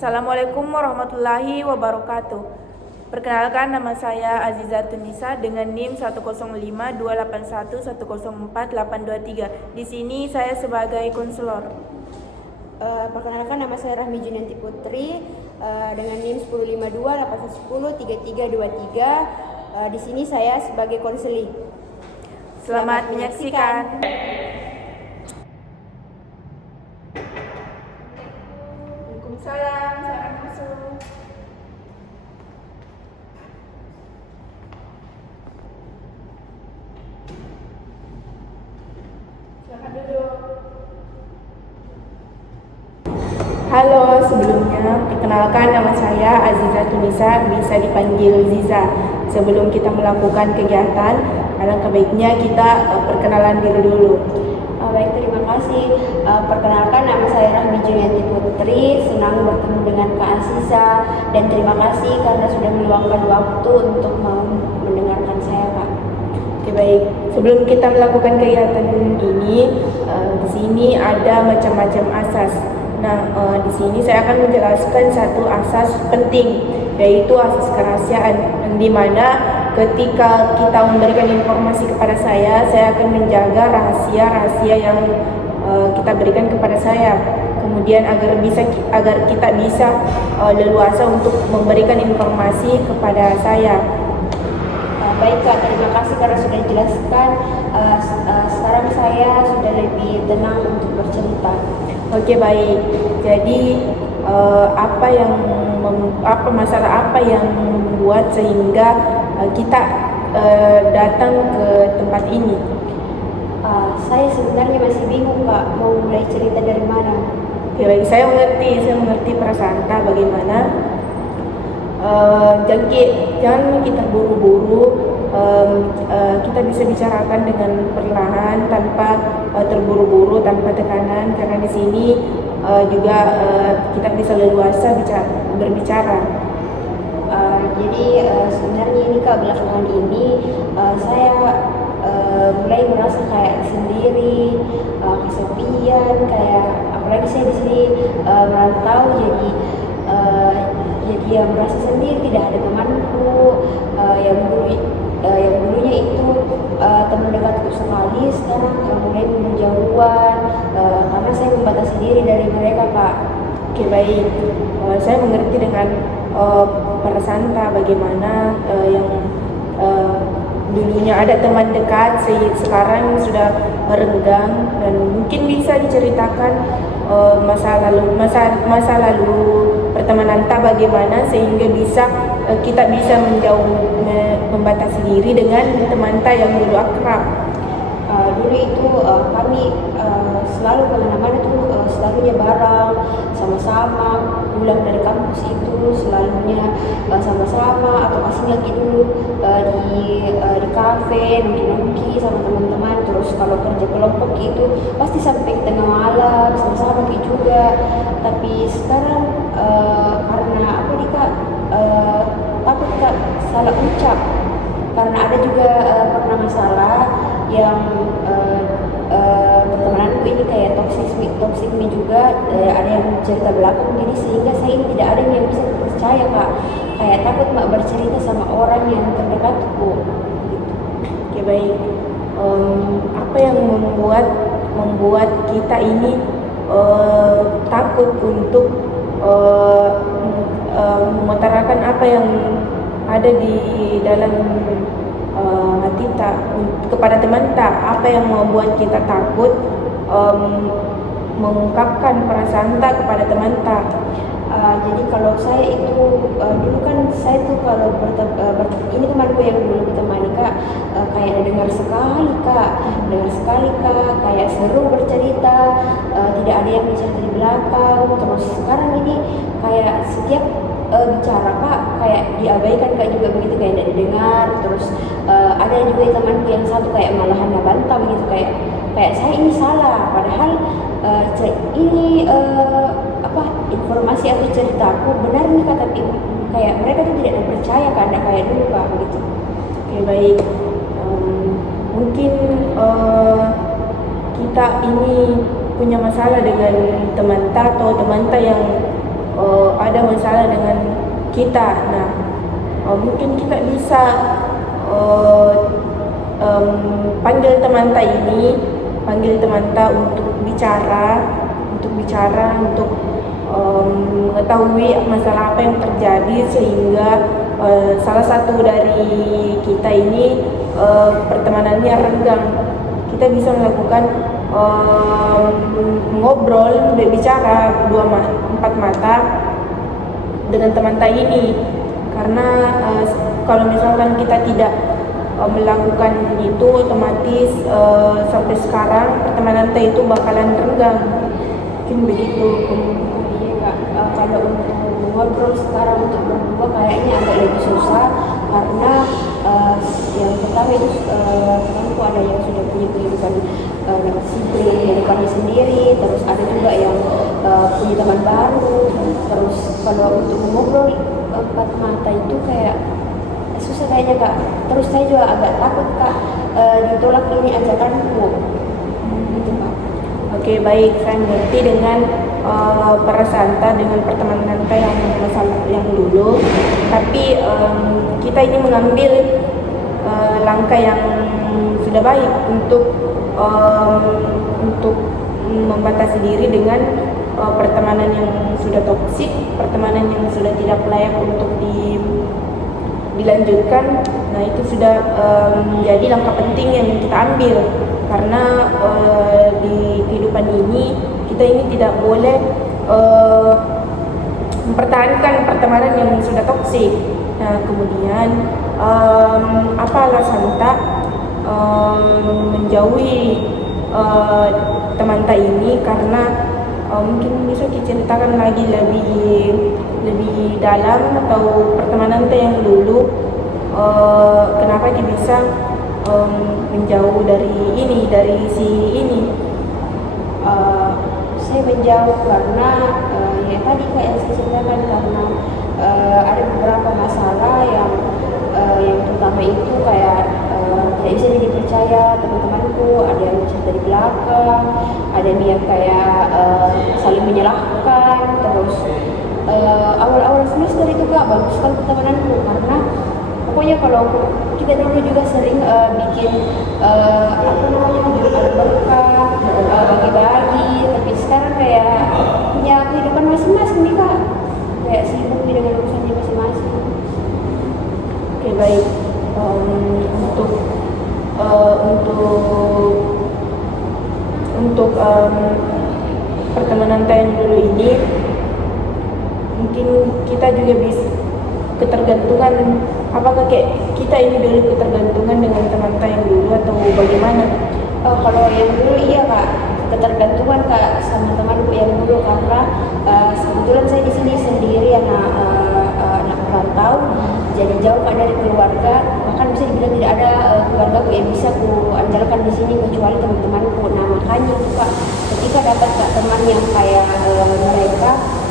Assalamualaikum warahmatullahi wabarakatuh. Perkenalkan, nama saya Azizatun Nisa dengan NIM 10528110483. Di sini saya sebagai konselor. Perkenalkan, nama saya Rahmi Junianti Putri dengan NIM 15281103323. Di sini saya sebagai konseling. Selamat menyaksikan. Waalaikumsalam, salam masuk. Silakan duduk. Halo, sebelumnya perkenalkan, nama saya Azizatun Nisa, bisa dipanggil Ziza. Sebelum kita melakukan kegiatan, alangkah baiknya kita perkenalan diri dulu. Baik, terima kasih. Perkenalkan, nama saya Rahmi Junianti Putri. Senang bertemu dengan Kak Aziza dan terima kasih karena sudah meluangkan waktu untuk mau mendengarkan saya, Kak. Oke, baik. Sebelum kita melakukan kegiatan ini, di sini ada macam-macam asas. Nah, di sini saya akan menjelaskan satu asas penting, yaitu asas kerahasiaan, di mana ketika kita memberikan informasi kepada saya akan menjaga rahasia-rahasia yang kita berikan kepada saya. Kemudian agar kita bisa leluasa untuk memberikan informasi kepada saya. Baik, Kak, terima kasih karena sudah dijelaskan. Sekarang saya sudah lebih tenang untuk bercerita. Oke, baik. Jadi masalah apa yang membuat sehingga kita datang ke tempat ini? Saya sebenarnya masih bingung, Kak, mau mulai cerita dari mana. Oke, baik. Saya mengerti perasaan Kak bagaimana. Jangan kita buru-buru. Kita bisa bicarakan dengan perlahan tanpa terburu-buru, tanpa tekanan, karena di sini juga kita bisa leluasa berbicara. Jadi sebenarnya ini, Kak, belakangan ini saya mulai merasa kayak sendiri, kesepian, kayak apalagi saya di sini merantau, jadi merasa sendiri, tidak ada temanku yang dulunya itu teman dekatku sekali, sekarang mulai berjauhan karena saya membatasi diri dari mereka, Kak. Oke, baik. Saya mengerti dengan perasaan Kak bagaimana yang dulunya ada teman dekat, sekarang sudah renggang, dan mungkin bisa diceritakan masa lalu pertemanan tak bagaimana sehingga kita bisa membatasi diri dengan teman tak yang dulu akrab. Dulu itu kami selalu kemana-mana tuh selalunya bareng, sama-sama pulang dari kampus itu selalunya sama-sama, atau kasih lagi dulu di kafe nongki sama teman-teman. Terus kalau kerja kelompok itu pasti sampai tengah malam sama-sama juga. Tapi sekarang karena apa nih, Kak, takut, Kak, salah ucap, karena ada juga pernah masalah yang pertemananku ini kayak toxic me juga, ada yang cerita belakang, jadi sehingga saya ini tidak ada yang bisa percaya, Kak, kayak takut Mbak bercerita sama orang yang terdekatku gitu. Oke, baik. Apa yang membuat kita ini takut untuk mengutarakan apa yang ada di dalam hati tak kepada teman tak? Apa yang membuat kita takut mengungkapkan perasaan tak kepada teman tak? Jadi kalau saya itu dulu kan saya tuh kalau ini temanku yang dulu ditemani, Kak, kayak dengar sekali, Kak, kayak seru bercerita, tidak ada yang bicara di belakang. Terus sekarang ini kayak setiap bicara, Kak, kayak diabaikan, Kak, juga begitu, kayak tidak didengar. Terus ada juga temanku yang satu kayak malahan ngebantah begitu, kayak saya ini salah, padahal ini informasi atau ceritaku benar nih, Kak, tapi kayak mereka tuh tidak percaya, Kak, tidak kayak dulu, Kak, begitu. Oke, baik. Mungkin kita ini punya masalah dengan teman ta atau teman ta yang ada masalah dengan kita. Nah, mungkin kita bisa panggil teman ta untuk bicara, untuk mengetahui masalah apa yang terjadi, sehingga salah satu dari kita ini pertemanannya renggang. Kita bisa melakukan ngobrol, berbicara empat mata dengan teman ta ini, karena kalau misalkan kita tidak melakukan itu, otomatis sampai sekarang pertemanan ta itu bakalan renggang. Mungkin begitu. Iya Kak, kalau untuk ngobrol sekarang untuk berdua kayaknya agak lebih susah, karena yang pertama itu temanku ada yang sudah punya kehidupan kehidupannya sendiri, terus ada juga yang punya teman baru. Terus kalau untuk ngobrol empat mata itu kayak susah kayaknya Kak. Terus saya juga agak takut Kak ditolak ini ajakanku gitu Kak. Oke, baik, saya mengerti dengan perasaan ta dengan pertemanan ta yang masalah yang dulu. Tapi kita ini mengambil langkah yang sudah baik untuk membatasi diri dengan pertemanan yang sudah toksik, pertemanan yang sudah tidak layak untuk dilanjutkan. Nah, itu sudah menjadi langkah penting yang kita ambil, karena di kehidupan ini kita ini tidak boleh mempertahankan pertemanan yang sudah toksik. Nah, kemudian apa alasan tak menjauhi teman ta ini? Karena mungkin bisa diceritakan lagi lebih dalam, atau pertemanan ta yang dulu kenapa dia bisa menjauh dari si ini. Saya menjauh karena ya tadi kayak saya ceritakan, karena ada beberapa masalah yang terutama itu kayak tidak bisa dipercaya teman-temanku. Ada yang cerita di belakang, ada yang kayak saling menyalahkan. Terus awal-awal semester itu Kak bagus kan pertemananku, karena pokoknya kalau kita dulu juga sering bikin ada berkah, bagi-bagi. Tapi sekarang kayak punya kehidupan masing-masing nih Kak, kayak sibuk dengan urusannya masing-masing. Oke, baik. Untuk pertemanan ta yang dulu ini, mungkin kita juga bisa ketergantungan. Apakah kayak kita ini dulu ketergantungan dengan teman ta yang dulu, atau bagaimana? Kalau yang dulu iya Kak, ketergantungan Kak sama temanku yang dulu, karena kebetulan saya di sini sendiri, anak perantau, jadi jauh Kak dari keluarga. Bahkan bisa dibilang tidak ada keluargaku yang bisa ku andalkan di sini kecuali teman-temanku. Nah, makanya itu Kak, ketika dapat Kak teman yang kayak mereka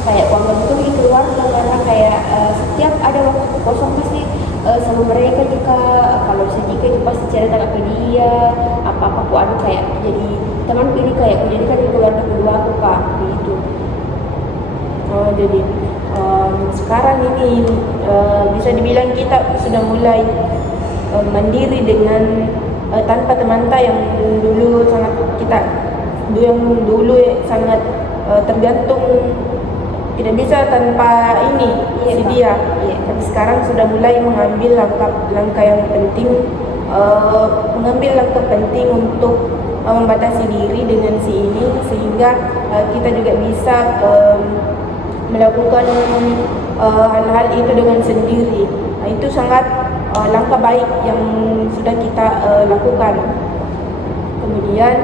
kayak bangga betul di keluarga, karena kayak setiap ada waktu kosong pasti sama mereka juga. Kalau sedih itu pasti cerita ke dia, apa-apa ku anu, kayak jadi teman ini kayak menjadikan di keluarga kedua aku Kak gitu. Jadi sekarang ini bisa dibilang kita sudah mulai mandiri dengan tanpa teman ta yang dulu sangat sangat tergantung, tidak bisa tanpa ini si dia. Iya. Tapi sekarang sudah mulai mengambil langkah yang penting, untuk membatasi diri dengan si ini, sehingga kita juga bisa melakukan hal-hal itu dengan sendiri. Nah, itu sangat langkah baik yang sudah kita lakukan. Kemudian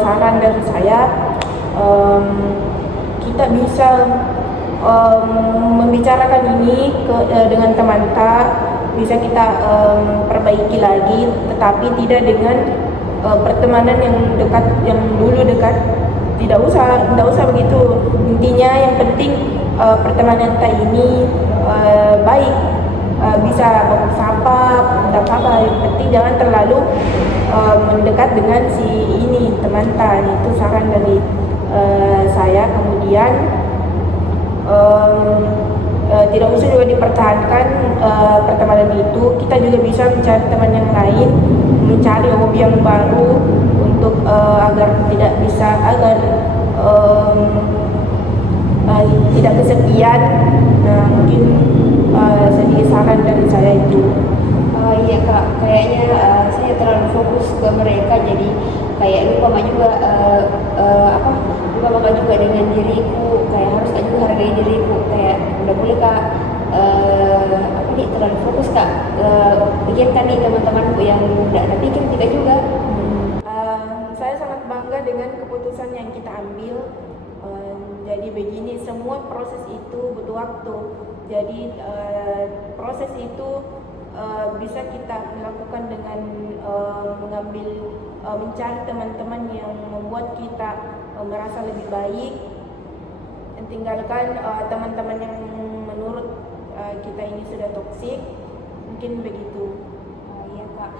saran dari saya, kita bisa membicarakan ini dengan teman ta, bisa kita perbaiki lagi, tetapi tidak dengan pertemanan yang dekat, yang dulu dekat. Tidak usah begitu. Intinya yang penting pertemanan ta ini baik, bisa baku sapa, tidak apa-apa. Yang penting jangan terlalu mendekat dengan si ini teman ta. Itu saran dari saya. Kemudian tidak usah juga dipertahankan pertemanan itu. Kita juga bisa mencari teman yang lain, mencari hobi yang baru untuk agar tidak kesepian. Nah, mungkin sedikit saran dari saya itu. Iya kak, kayaknya saya terlalu fokus ke mereka, jadi kayak lupa juga lupa bangga juga dengan diriku, kayak harus juga hargai diriku, kayak udah boleh kak terlalu fokus kak, pikirkan nih teman-temanku yang tidak ada pikir juga. Saya sangat bangga dengan keputusan yang kita ambil. Jadi begini, semua proses itu butuh waktu. Jadi proses itu bisa kita lakukan dengan mencari teman-teman yang membuat kita merasa lebih baik, dan tinggalkan teman-teman yang menurut kita ini sudah toksik. Mungkin begitu. Iya kak,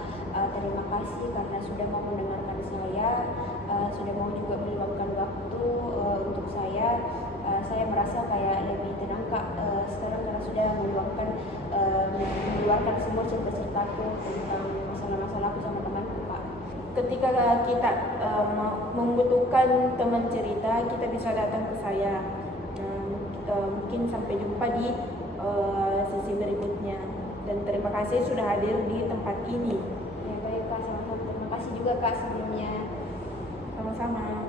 terima kasih karena sudah mau mendengarkan saya, sudah mau juga meluangkan waktu untuk saya. Saya merasa kayak lebih tenang kak sekarang karena sudah mengeluarkan semua cerita-ceritaku tentang masalah-masalahku sama temanku kak. Ketika kita membutuhkan teman cerita, kita bisa datang ke saya. Mungkin sampai jumpa di sesi berikutnya. Dan terima kasih sudah hadir di tempat ini. Ya baik kak, sama-sama. Terima kasih juga kak sebelumnya. Sama-sama.